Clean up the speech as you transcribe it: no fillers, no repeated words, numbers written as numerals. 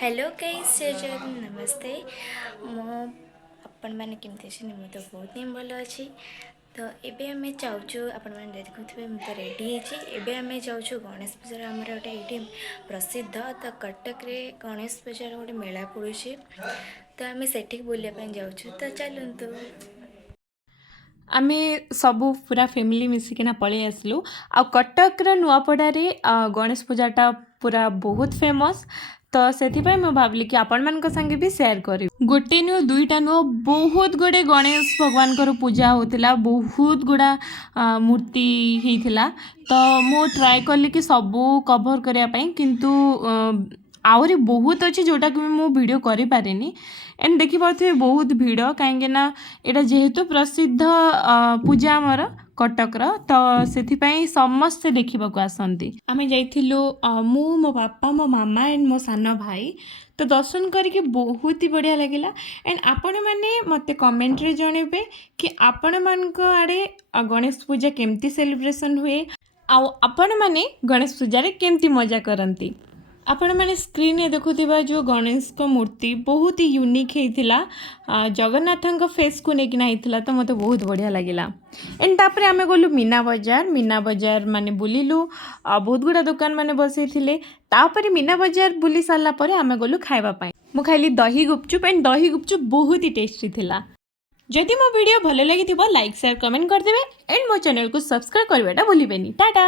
Hello guys जय नमस्ते मो आपण मैंने केमती अच्छे मुझे तो बहुत ही भल अच्छी तो एबे आम जाऊँ आपण मैंने देखुवे मुझे रेडी होबे आम जाऊँ गणेश पूजार आमर गोटे ये प्रसिद्ध तो कटक रे गणेश पूजार गोटे मेला पड़ू तो आम से बुलापी जाऊँ तो चलतु आमे सबू पूरा फैमिली मिसिकिना पलि आसलु आ कटक नुआपड़ारे गणेश पूजाटा पूरा बहुत फेमस तो से मैं भाविली कि आपण मान संगे भी शेयर करी गोटे नुह दुईटा नुह बहुत गुड़े गणेश भगवान पूजा होता बहुत गुड़ा मूर्ति होता तो मु ट्राए कली कि सबू कवर करने किंतु आहरी बहुत अच्छे जोटा कि मु वीडियो करि पारेनी एंड देखि पाथे बहुत भीड़ कहीं यहाँ जेहेतु प्रसिद्ध पूजा आमर कटकर तो से समस्ते देखा आसती आम जाइलु मु मो बापा मो मामा एंड मो सान भाई तो दर्शन करके बहुत ही बढ़िया लगे एंड आपण मैंने मत कमेंट रे जनइबे कि आपण मान आड़े गणेश पूजा केमती सेलिब्रेशन हुए आपण मैंने गणेश पूजा रे केमती मजा करती आपण मैंने स्क्रीन में देखुवा जो गणेश को मूर्ति बहुत ही यूनिक होता जगन्नाथ फेस को लेकिन होता तो मत बहुत बढ़िया लगे एंड तापर आम गलु मीना बजार माने बुलिलु बहुत गुड़ा दुकान माने बसई मीना बजार बुली सारापर आम गलु खावाई मु खाइली दही गुपचुप एंड दही गुपचुप बहुत ही टेस्टी थिला जदि मो वीडियो भल लगी लाइक शेयर कमेंट करदे एंड मो चैनल को सब्सक्राइब करवाटा भूलिबेनी टाटा।